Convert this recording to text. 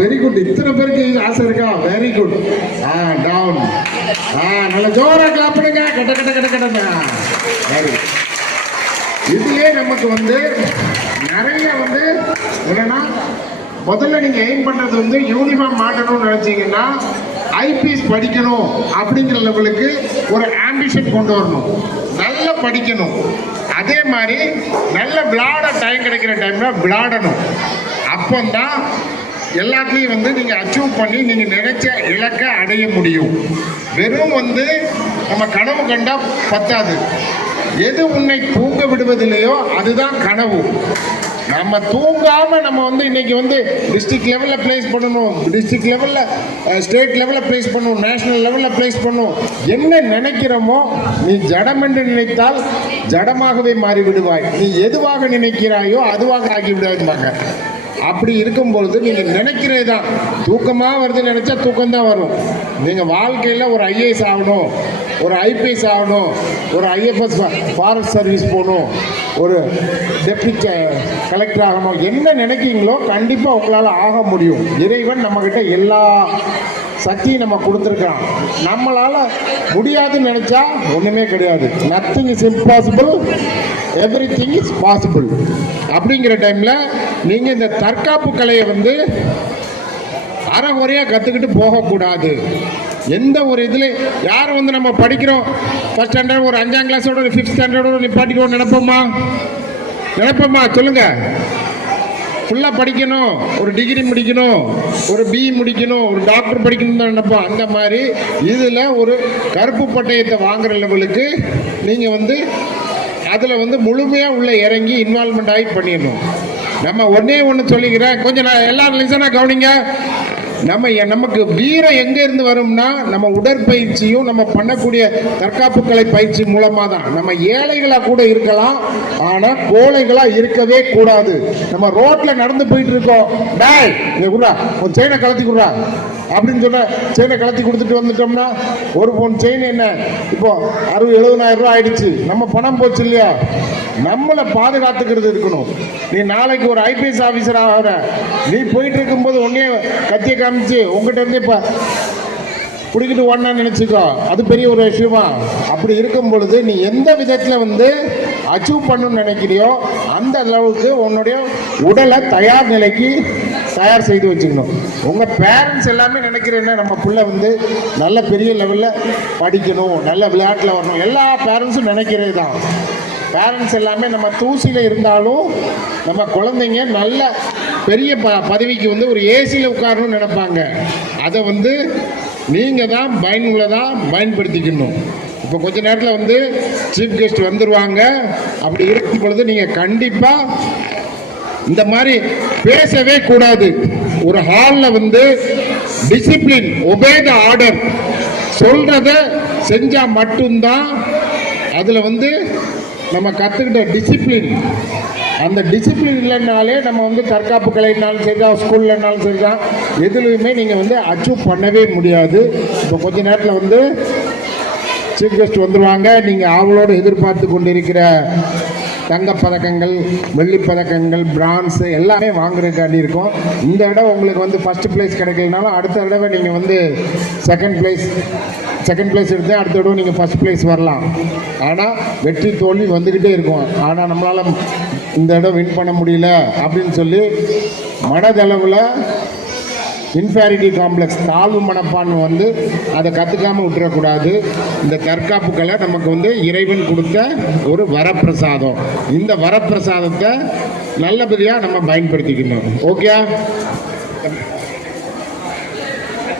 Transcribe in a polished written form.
Very good. இத்தனை பேருக்கு ஆசை இருக்கா? Very good. டவுன். நல்ல ஜோரா கிளாப் பண்ணுங்க. கட்ட கட்ட கட்ட கட்ட. வெரி. இதுலயே நமக்கு வந்து நிறைய வந்து என்னன்னா, முதல்ல நீங்க எய்ம் பண்றது வந்து யூனிஃபார்ம் மாட்டணும்னு நினைச்சீங்கன்னா ஐபிஎஸ் படிக்கணும் அப்படிங்கிற லெவலுக்கு ஒரு ஆம்பிஷன் கொண்டு வரணும். நல்லா படிக்கணும். அதே மாதிரி நல்ல விளையாட டைம் கிடைக்கிற டைம்ல விளையாடணும். அப்போதான் எல்லாத்துலேயும் வந்து நீங்கள் அச்சீவ் பண்ணி நீங்கள் நினைச்ச இலக்கை அடைய முடியும். வெறும் வந்து நம்ம கனவு கண்டா பத்தாது. எது உன்னை தூங்க விடுவதில்லையோ அதுதான் கனவு. நம்ம தூங்காமல் நம்ம வந்து இன்னைக்கு வந்து டிஸ்ட்ரிக்ட் லெவலில் பிளேஸ் பண்ணணும், டிஸ்ட்ரிக்ட் லெவலில் ஸ்டேட் லெவலில் பிளேஸ் பண்ணணும், நேஷனல் லெவலில் பிளேஸ் பண்ணணும். என்ன நினைக்கிறோமோ நீ ஜடம் என்று நினைத்தால் ஜடமாகவே மாறி விடுவாய். நீ எதுவாக நினைக்கிறாயோ அதுவாக ஆகிவிடாதுமாங்க. அப்படி இருக்கும்பொழுது நீங்கள் நினைக்கிறது தான். தூக்கமாக வருதுன்னு நினச்சா தூக்கம்தான் வரும். நீங்கள் வாழ்க்கையில் ஒரு ஐஏஎஸ் ஆகணும், ஒரு ஐபிஎஸ் ஆகணும், ஒரு ஐஎஃப்எஸ் ஃபாரஸ்ட் சர்வீஸ் போகணும், ஒரு டெப்யூட்டி கலெக்டர் ஆகணும், என்ன நினைக்கிறீங்களோ கண்டிப்பாக உங்களால் ஆக முடியும். இறைவன் நம்மக்கிட்ட எல்லா சக்தியும் நம்ம கொடுத்துருக்கான். நம்மளால் முடியாதுன்னு நினச்சா ஒன்றுமே கிடையாது. Nothing is impossible, everything is possible. அப்படிங்கிற டைமில் நீங்கள் இந்த தற்காப்பு கலையை வந்து அறகுறையாக கற்றுக்கிட்டு போகக்கூடாது. எந்த ஒரு இதில் யாரும் வந்து நம்ம படிக்கிறோம் ஃபஸ்ட் ஸ்டாண்டர்ட் ஒரு 5ஆம் கிளாஸோட ஒரு 5th ஸ்டாண்டர்டோட நிப்பாட்டிக்கணும் நினைப்போமா சொல்லுங்கள். ஃபுல்லாக படிக்கணும், ஒரு டிகிரி முடிக்கணும், ஒரு பிஇ முடிக்கணும், ஒரு டாக்டர் படிக்கணும்னு தான் நினைப்போம். அந்த மாதிரி இதில் ஒரு கருப்பு பட்டயத்தை வாங்குகிற லெவலுக்கு நீங்கள் வந்து அதில் வந்து முழுமையாக உள்ள இறங்கி இன்வால்மெண்ட் ஆகி பண்ணிடணும். நம்ம ஒன்று சொல்லிக்கிறேன், கொஞ்சம் நான் எல்லாரும் லிசனாக கவனிங்க. நமக்கு வீரம் எங்கே இருந்து வரும்னா நம்ம உடற்பயிற்சியும் நம்ம பண்ணக்கூடிய தற்காப்பு கலை பயிற்சி மூலமாக தான். நம்ம ஏழைகளாக கூட இருக்கலாம், ஆனால் கோழைகளாக இருக்கவே கூடாது. நம்ம ரோட்டில் நடந்து போயிட்டு இருக்கோம், டேய் இங்கே குடுறா ஒரு செயினை கலத்தி குடுறா அப்படின்னு சொன்ன செயினை கலத்தி கொடுத்துட்டு வந்துட்டோம்னா ஒரு பவுன் செயின் என்ன இப்போ 60,000-70,000 ரூபா ஆயிடுச்சு. நம்ம பணம் போச்சு இல்லையா? நம்மளை பாதுகாத்துக்கிறது இருக்கணும். நீ நாளைக்கு ஒரு ஐபிஎஸ் ஆஃபீஸர் ஆகிற, நீ போயிட்டு இருக்கும்போது உன்னே கத்தியை காமிச்சு உங்ககிட்ட இருந்து இப்போ பிடிக்கிட்டு ஓடனா நினச்சிக்கோ, அது பெரிய ஒரு விஷயமா? அப்படி இருக்கும் பொழுது நீ எந்த விதத்தில் வந்து அச்சீவ் பண்ணணும்னு நினைக்கிறியோ அந்த அளவுக்கு உன்னுடைய உடலை தயார் நிலைக்கு தயார் செய்து வச்சுக்கணும். உங்கள் பேரண்ட்ஸ் எல்லாமே நினைக்கிறேன்னா நம்ம பிள்ளை வந்து நல்ல பெரிய லெவலில் படிக்கணும், நல்ல விளையாட்டில் வரணும், எல்லா பேரண்ட்ஸும் நினைக்கிறது தான். பேரண்ட்ஸ் எல்லாமே நம்ம தூசியில் இருந்தாலும் நம்ம குழந்தைங்க நல்ல பெரிய பதவிக்கு வந்து ஒரு ஏசியில் உட்காரணும்னு நினைப்பாங்க. அதை வந்து நீங்கள் தான் பயனுள்ளதாக பயன்படுத்திக்கணும். இப்போ கொஞ்ச நேரத்தில் வந்து சீஃப் கெஸ்ட் வந்துடுவாங்க. அப்படி இருக்கும் பொழுது நீங்கள் கண்டிப்பாக இந்த மாதிரி பேசவே கூடாது. ஒரு ஹாலில் வந்து டிசிப்ளின், ஒபே த ஆர்டர், சொல்கிறத செஞ்சால் மட்டும்தான் அதில் வந்து நம்ம கற்றுக்கிட்ட டிசிப்ளின். அந்த டிசிப்ளின் இல்லைனாலே நம்ம வந்து தற்காப்பு கலைனாலும் சரி தான், ஸ்கூல்லனாலும் சரி தான், எதுலையுமே நீங்கள் வந்து அச்சீவ் பண்ணவே முடியாது. இப்போ கொஞ்ச நேரத்தில் வந்து சீஃப் கெஸ்ட் வந்துடுவாங்க. நீங்கள் அவளோடு எதிர்பார்த்து கொண்டிருக்கிற தங்கப்பதக்கங்கள், வெள்ளிப்பதக்கங்கள், பிரான்ஸு எல்லாமே வாங்குறதுக்காண்டி இருக்கும். இந்த இடம் உங்களுக்கு வந்து ஃபஸ்ட்டு ப்ரைஸ் கிடைக்கலனாலும் அடுத்த தடவை நீங்கள் வந்து செகண்ட் ப்ரைஸ் எடுத்து அடுத்த தடவை நீங்கள் ஃபஸ்ட் ப்ரைஸ் வரலாம். ஆனால் வெற்றி தோல்வி வந்துக்கிட்டே இருக்கும். ஆனால் நம்மளால் இந்த இடம் வின் பண்ண முடியல அப்படின்னு சொல்லி மனதளவில் இன்ஃபீரியாரிட்டி காம்ப்ளெக்ஸ், தாழ்வு மனப்பான்மை வந்து அதை கற்றுக்காமல் விட்டுறக்கூடாது. இந்த தற்காப்பு கலை நமக்கு வந்து இறைவன் கொடுத்த ஒரு வரப்பிரசாதம். இந்த வரப்பிரசாதத்தை நல்லபடியாக நம்ம பயன்படுத்திக்கணும். ஓகே.